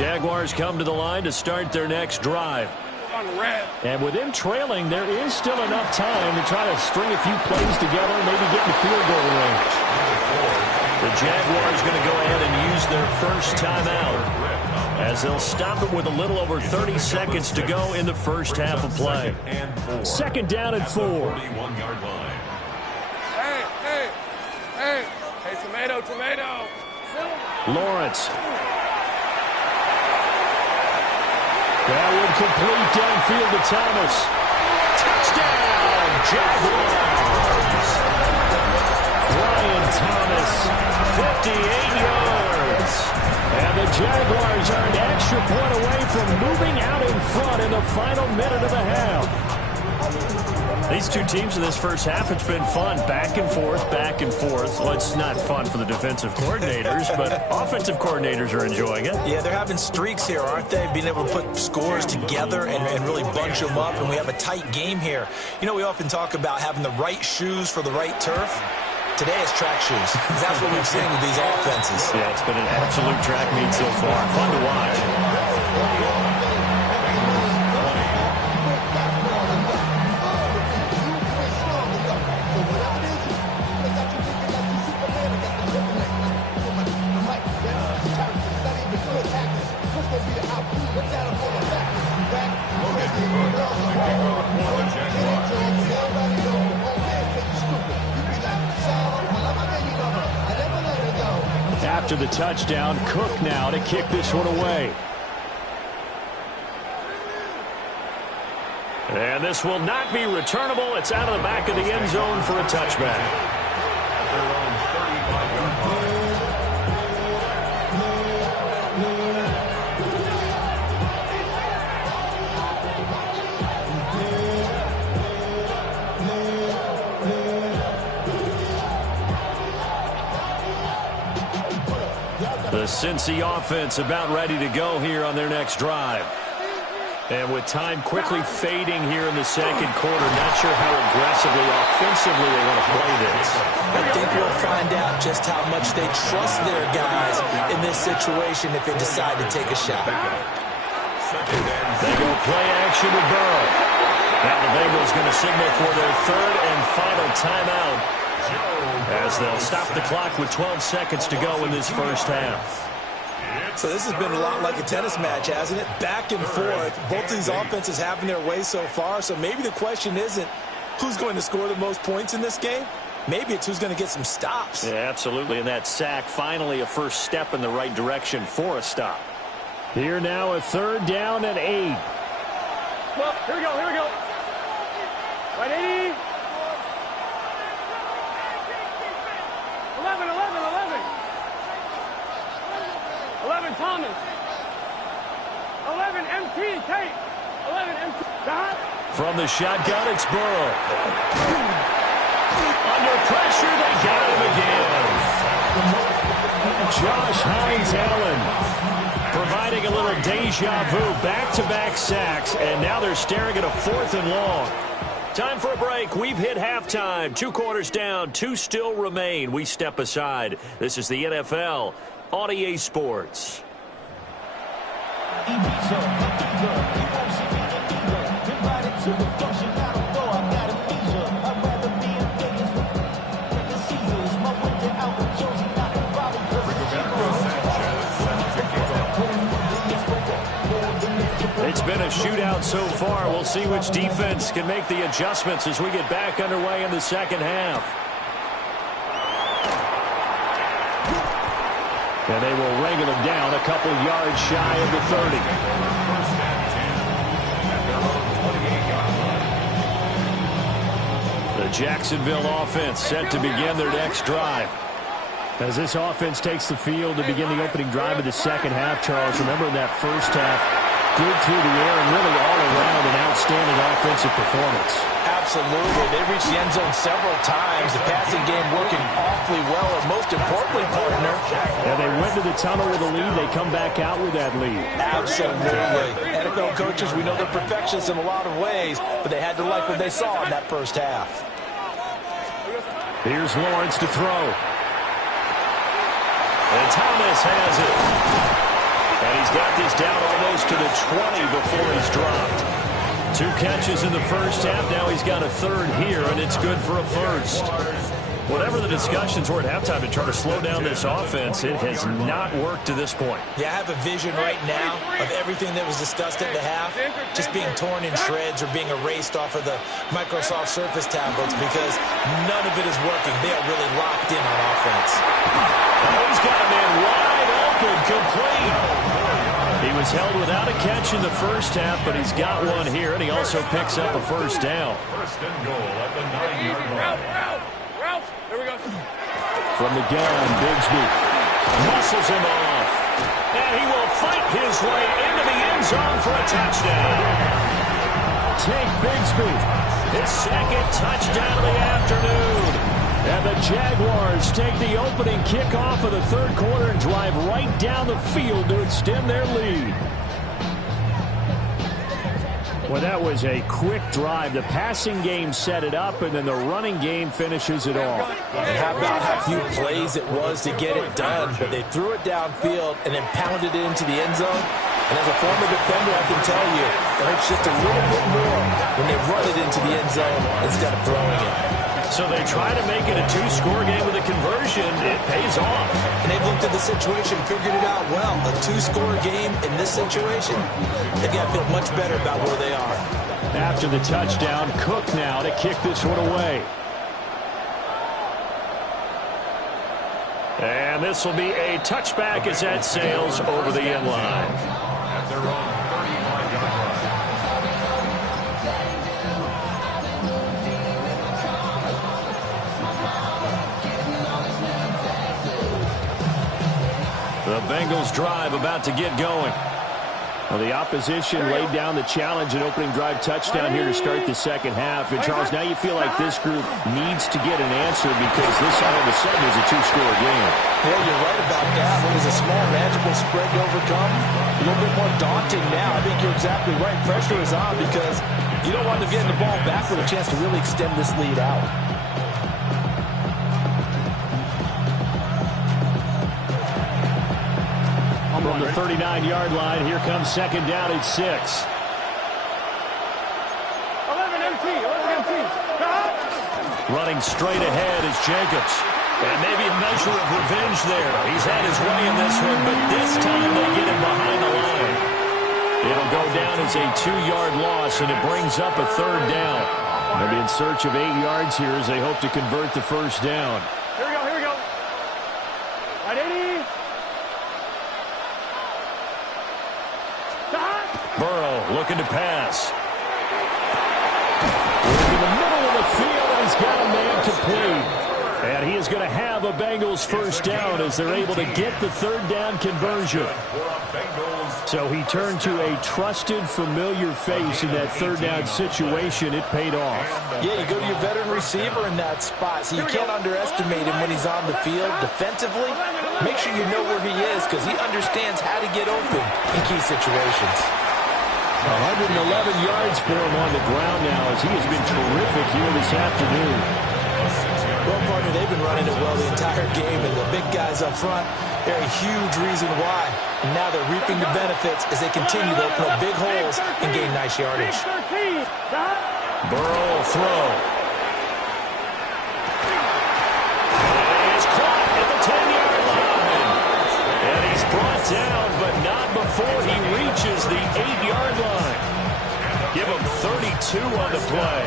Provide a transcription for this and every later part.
Jaguars come to the line to start their next drive. And with them trailing, there is still enough time to try to string a few plays together and maybe get in field goal range. The Jaguars going to go ahead and use their first timeout, as they'll stop it with a little over 30 seconds to go in the first half of play. Second down and 4. Hey, tomato. Lawrence. That would complete downfield to Thomas. Touchdown, Jaguars. Brian Thomas, 58 yards. And the Jaguars are an extra point away from moving out in front in the final minute of the half. These two teams in this first half, it's been fun. Back and forth, back and forth. Well, it's not fun for the defensive coordinators, but offensive coordinators are enjoying it. Yeah, they're having streaks here, aren't they? Being able to put scores together and really bunch them up, and we have a tight game here. You know, we often talk about having the right shoes for the right turf. Today it's track shoes. That's what we've seen with these offenses. Yeah, it's been an absolute track meet so far. Fun to watch. After the touchdown, Cook now to kick this one away. And this will not be returnable. It's out of the back of the end zone for a touchback. The Cincy offense about ready to go here on their next drive. And with time quickly fading here in the second quarter, not sure how aggressively, offensively they want to play this. I think we'll find out just how much they trust their guys in this situation if they decide to take a shot. They go play action to Burrow. Now the Bengals going to signal for their third and final timeout, as they'll stop the clock with 12 seconds to go in this first half. So this has been a lot like a tennis match, hasn't it? Back and forth. Both these offenses having their way so far. So maybe the question isn't who's going to score the most points in this game. Maybe it's who's going to get some stops. Yeah, absolutely. And that sack, finally a first step in the right direction for a stop. Here now a third down and 8. Well, here we go. Right, 80. 11. 11 Thomas. 11 MT, Tate. 11 MT. Dot. From the shotgun, it's Burrow. Under pressure, they got him again. Josh Hines-Allen providing a little deja vu. Back-to-back sacks, and now they're staring at a 4th and long. Time for a break. We've hit halftime. 2 quarters down, 2 still remain. We step aside. This is the NFL on EA Sports. It's been a shootout so far. We'll see which defense can make the adjustments as we get back underway in the second half. And they will wrangle him down a couple yards shy of the 30. The Jacksonville offense set to begin their next drive. As this offense takes the field to begin the opening drive of the second half, Charles, remember in that first half, good through the air and really all around an outstanding offensive performance. Absolutely. They reached the end zone several times. The passing game working awfully well, and most importantly, partner. And they went to the tunnel with a lead. They come back out with that lead. Absolutely. NFL coaches, we know they're perfectionists in a lot of ways, but they had to like what they saw in that first half. Here's Lawrence to throw. And Thomas has it. And he's got this down almost to the 20 before he's dropped. 2 catches in the first half. Now he's got a third here, and it's good for a first. Whatever the discussions were at halftime to try to slow down this offense, it has not worked to this point. Yeah, I have a vision right now of everything that was discussed at the half just being torn in shreds or being erased off of the Microsoft Surface tablets because none of it is working. They are really locked in on offense. Oh, he's got a man wide open, complete. He was held without a catch in the first half, but he's got one here, and he also picks up a first down. First and goal at the 9-yard line. Here we go. From the gun, Bigsby muscles him off. And he will fight his way into the end zone for a touchdown. Take Bigsby, his second touchdown of the afternoon. And the Jaguars take the opening kickoff of the third quarter and drive right down the field to extend their lead. Well, that was a quick drive. The passing game set it up, and then the running game finishes it off. And how about how few plays it was to get it done, but they threw it downfield and then pounded it into the end zone. And as a former defender, I can tell you, it hurts just a little bit more when they run it into the end zone instead of throwing it. So they try to make it a 2-score game with a conversion. It pays off. And they've looked at the situation, figured it out well. A 2-score game in this situation, they've got to feel much better about where they are. After the touchdown, Cook now to kick this one away. And this will be a touchback as that sails over the end line. At their own 35-yard line. The Bengals drive about to get going. Well, the opposition laid down the challenge and opening drive touchdown here to start the second half. And, Charles, now you feel like this group needs to get an answer because this all of a sudden is a 2-score game. Well, you're right about that. When it's a small, manageable spread to overcome, a little bit more daunting now. I think you're exactly right. Pressure is on because you don't want to get the ball back with a chance to really extend this lead out. From the 39-yard line, here comes second down at 6. 11 MT. Running straight ahead is Jacobs. And maybe a measure of revenge there. He's had his way in this one, but this time they get him behind the line. It'll go down as a 2-yard loss, and it brings up a third down. They'll be in search of 8 yards here as they hope to convert the first down. Here we go. Right, 80. Burrow looking to pass. In the middle of the field, and he's got a man complete. And he is going to have a Bengals first down as they're able to get the third down conversion. So he turned to a trusted, familiar face in that third down situation. It paid off. Yeah, you go to your veteran receiver in that spot, so you can't underestimate him when he's on the field defensively. Make sure you know where he is because he understands how to get open in key situations. 111 yards for him on the ground now as he has been terrific here this afternoon. Well, partner, they've been running it well the entire game, and the big guys up front, they're a huge reason why. And now they're reaping the benefits as they continue to open up big holes and gain nice yardage. Burrow will throw. He's caught at the 10-yard line. And he's brought down, but not before he reaches the 8-yard line. Give him 32 on the play.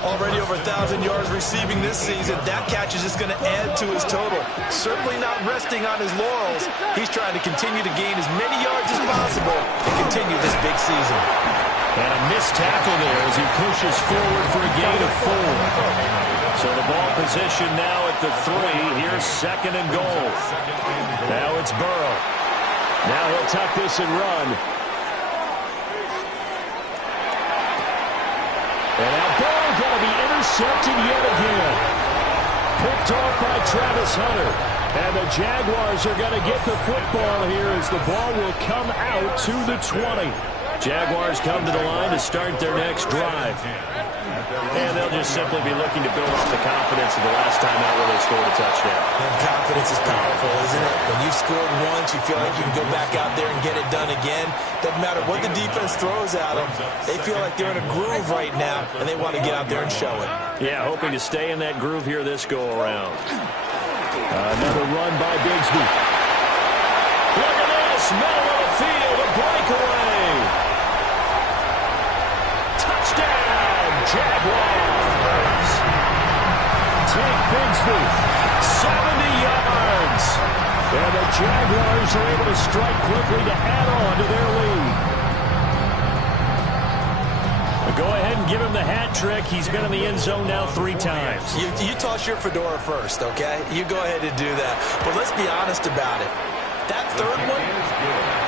Already over 1,000 yards receiving this season. That catch is just going to add to his total. Certainly not resting on his laurels. He's trying to continue to gain as many yards as possible and continue this big season. And a missed tackle there as he pushes forward for a gain of 4. So the ball position now at the 3. Here's second and goal. Now it's Burrow. Now he'll tuck this and run. And now Burrow going to be intercepted yet again. Picked off by Travis Hunter. And the Jaguars are going to get the football here as the ball will come out to the 20. Jaguars come to the line to start their next drive. And they'll just simply be looking to build off the confidence of the last time out where they scored a touchdown. And confidence is powerful, isn't it? When you've scored once, you feel like you can go back out there and get it done again. Doesn't matter what the defense throws at them. They feel like they're in a groove right now, and they want to get out there and show it. Yeah, hoping to stay in that groove here this go-around. Another run by Bigsby. Look at this, middle of the field, a breakaway. Touchdown, Jaguars. Take Bigsby, 70 yards. And the Jaguars are able to strike quickly to add on to their lead. Go ahead and give him the hat trick. He's been in the end zone now 3 times. You toss your fedora first, okay? You go ahead and do that. But let's be honest about it. That third one,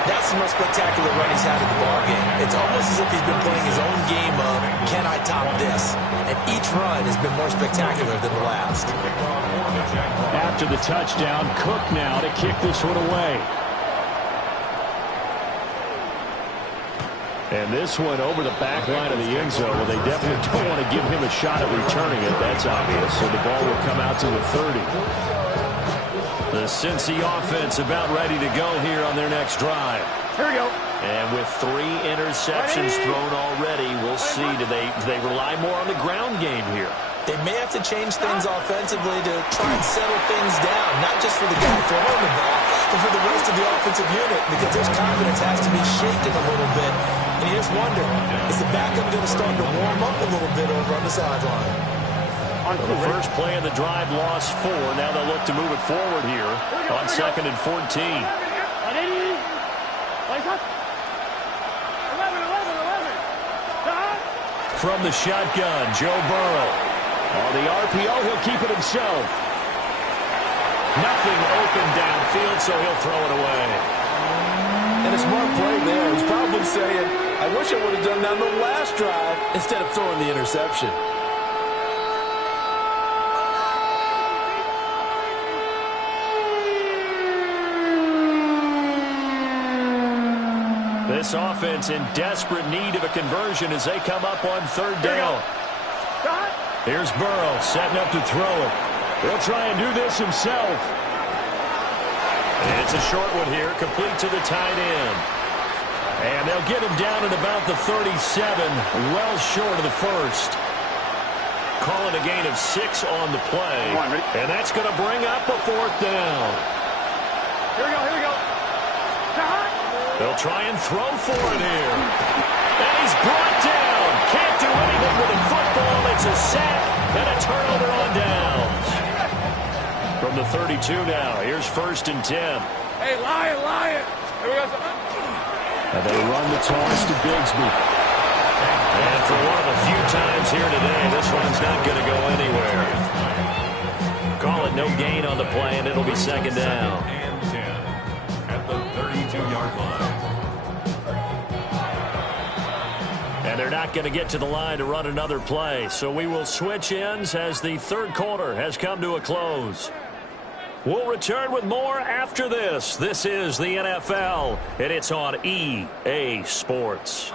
that's the most spectacular run he's had in the ballgame. It's almost as if he's been playing his own game of, can I top this? And each run has been more spectacular than the last. After the touchdown, Cook now to kick this one away. And this one over the back line of the end zone. Well, they definitely don't want to give him a shot at returning it. That's obvious. So the ball will come out to the 30. The Cincy offense about ready to go here on their next drive. Here we go. And with 3 interceptions thrown already, we'll see. Do they rely more on the ground game here? They may have to change things offensively to try and settle things down, not just for the guy throwing the ball, but for the rest of the offensive unit, because their confidence has to be shaken a little bit. And you just wonder, is the backup going to start to warm up a little bit over on the sideline? Well, the first play of the drive lost 4. Now they'll look to move it forward here on 2nd and 14. From the shotgun, Joe Burrow. On the RPO, he'll keep it himself. Nothing open downfield, so he'll throw it away. And a smart play there. He's probably saying, I wish I would have done that on the last drive instead of throwing the interception. This offense in desperate need of a conversion as they come up on 3rd down. Here's Burrow setting up to throw it. He'll try and do this himself. And it's a short one here, complete to the tight end. And they'll get him down at about the 37, well short of the first. Calling a gain of 6 on the play. And that's going to bring up a 4th down. Here we go, here we go. They'll try and throw for it here. And he's brought down. Can't do anything with the football. It's a sack and a turnover on downs. From the 32 now, here's 1st and 10. Hey, Lion. Here we go. And they run the toss to Bigsby. And for one of the few times here today, this one's not going to go anywhere. Call it no gain on the play, and it'll be 2nd down. And 10 at the 32-yard line. And they're not going to get to the line to run another play. So we will switch ends as the 3rd quarter has come to a close. We'll return with more after this. This is the NFL, and it's on EA Sports.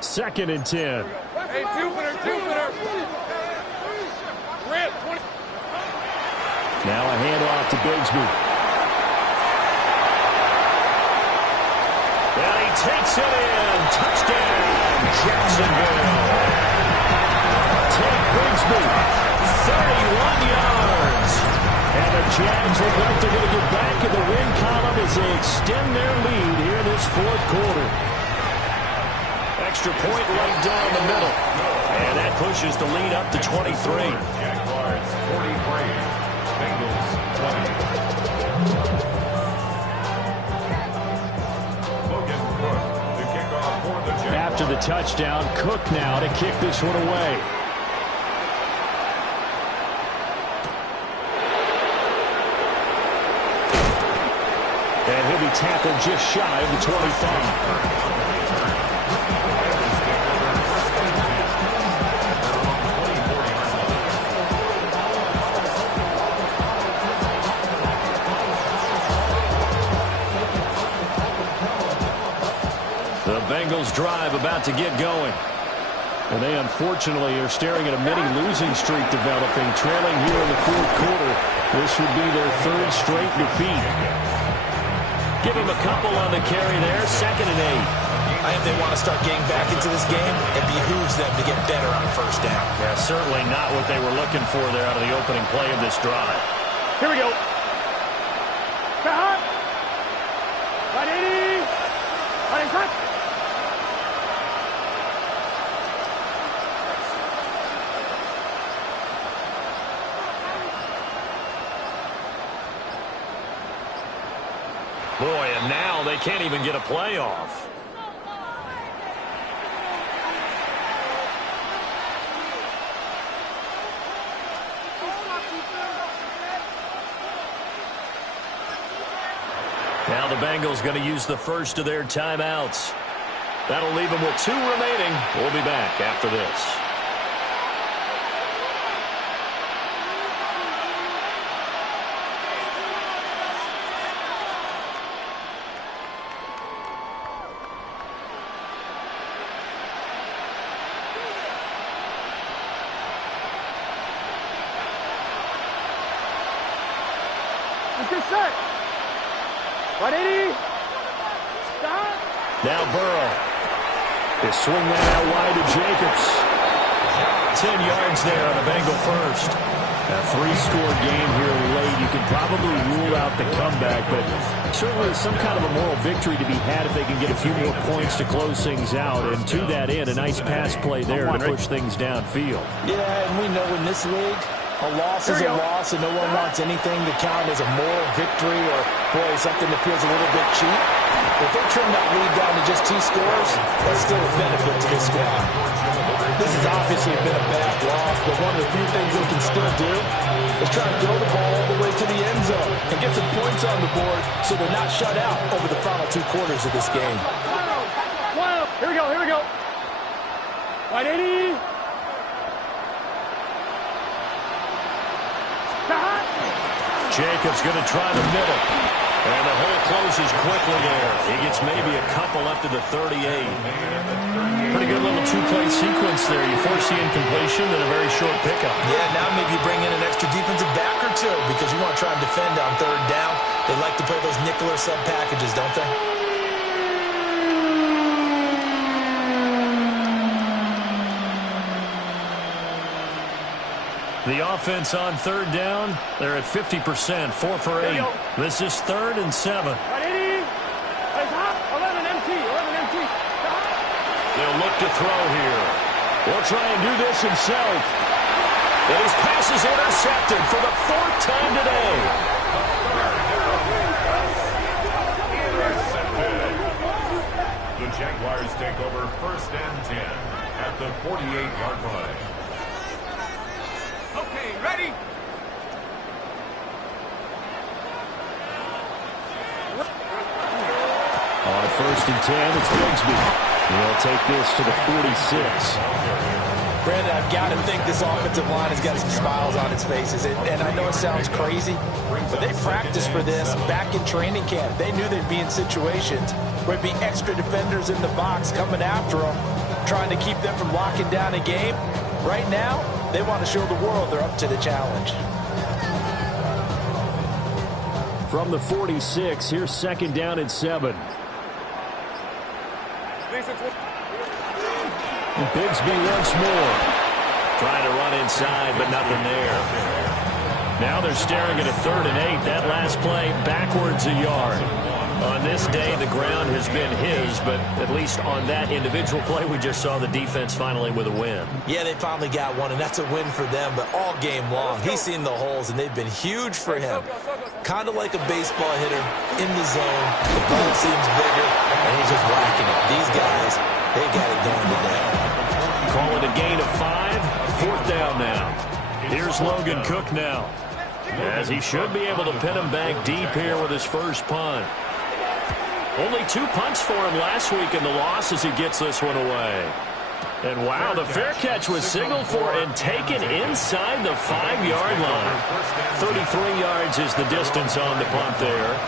2nd and 10. Hey, Jupiter. Rip, 20. Now a handoff to Bigsby. And he takes it in. Touchdown, Jacksonville. Take Bigsby, 31 yards. And the Jags look like they're going to get back in the win column as they extend their lead here in this 4th quarter. Extra point right down the middle. And that pushes the lead up to 23. Jaguars 43, Bengals 20. Logan Cook to kick off for the Jaguars. After the touchdown, Cook now to kick this one away. And he'll be tackled just shy of the 25. drive about to get going. And they unfortunately are staring at a mini losing streak developing, trailing here in the fourth quarter. This would be their third straight defeat. Give him a couple on the carry there, 2nd and 8. I think they want to start getting back into this game. It behooves them to get better on first down. Yeah, certainly not what they were looking for there out of the opening play of this drive. Here we go. Cut. 180. 180. Boy, and now they can't even get a playoff. Now the Bengals going to use the first of their timeouts. That'll leave them with 2 remaining. We'll be back after this. Let's get set. 180. Stop. Now Burrow. They swing that out wide to Jacobs. 10 yards there on a Bengal first. A 3-score game here late. You could probably rule out the comeback, but certainly some kind of a moral victory to be had if they can get a few more points to close things out. And to that end, a nice pass play there to push things downfield. Yeah, and we know in this league, a loss is a loss, and no one wants anything to count as a moral victory or, boy, something that feels a little bit cheap. If they trim that lead down to just 2 scores, that's still a benefit to this squad. This has obviously been a bad loss, but one of the few things they can still do is try to throw the ball all the way to the end zone and get some points on the board so they're not shut out over the final 2 quarters of this game. Here we go, here we go. 180. Jacobs going to try the middle. And the hole closes quickly there. He gets maybe a couple up to the 38. Pretty good little 2-play sequence there. You force the incompletion and a very short pickup. Yeah, now maybe you bring in an extra defensive back or 2 because you want to try and defend on 3rd down. They like to play those nickel or sub packages, don't they? The offense on 3rd down, they're at 50%, 4 for 8. This is 3rd and 7. 180. 11 empty. 11 empty. They'll look to throw here. He'll try and do this himself. And his pass is intercepted for the 4th time today. The Jaguars take over 1st and 10 at the 48-yard line. Okay, ready? On 1st and 10, it's Bigsby. He'll take this to the 46. Brandon, I've got to think this offensive line has got some smiles on its faces. And I know it sounds crazy, but they practiced for this back in training camp. They knew they'd be in situations where it'd be extra defenders in the box coming after them, trying to keep them from locking down a game. Right now, they want to show the world they're up to the challenge. From the 46, here's 2nd down and 7. Bigsby once more. Trying to run inside, but nothing there. Now they're staring at a 3rd and 8. That last play, backwards a yard. On this day, the ground has been his, but at least on that individual play, we just saw the defense finally with a win. Yeah, they finally got one, and that's a win for them, but all game long, he's seen the holes, and they've been huge for him. Kind of like a baseball hitter in the zone. The ball seems bigger, and he's just whacking it. These guys, they got it going today. Call it a gain of 5. 4th down now. Here's Logan Cook now, as he should be able to pin him back deep here with his first punt. Only 2 punts for him last week in the loss as he gets this one away. And wow, the fair catch was signaled for and taken inside the 5-yard line. 33 yards is the distance on the punt there.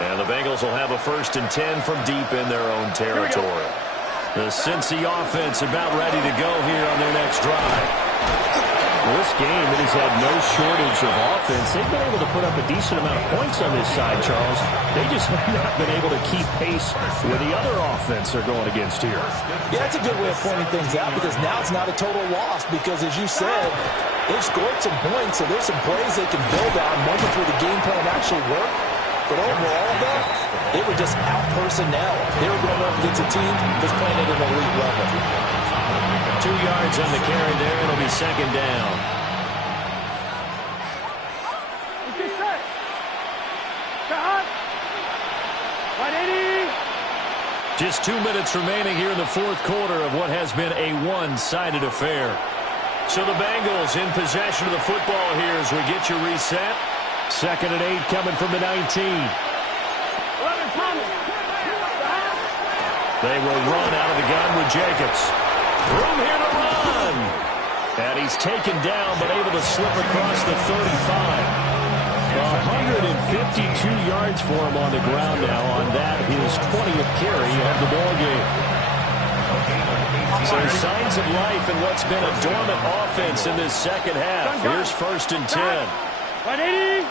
And the Bengals will have a 1st and 10 from deep in their own territory. The Cincy offense about ready to go here on their next drive. Well, this game, it has had no shortage of offense. They've been able to put up a decent amount of points on this side, Charles. They just have not been able to keep pace with the other offense they're going against here. Yeah, that's a good way of pointing things out because now it's not a total loss because, as you said, they've scored some points, so there's some plays they can build on, moments where the game plan actually worked. But overall, though, they were just out-personnel. They were going up against a team that's playing at an elite level. 2 yards on the carry there. It'll be second down. Let's get set. Stop. 180. Just 2 minutes remaining here in the fourth quarter of what has been a one-sided affair. So the Bengals in possession of the football here as we get you reset. 2nd and 8 coming from the 19. 11 Thomas. They will run out of the gun with Jacobs. Room here to run. And he's taken down but able to slip across the 35. 152 yards for him on the ground now on that, his 20th carry of the ball game. So signs of life in what's been a dormant offense in this second half. Here's 1st and 10. 180.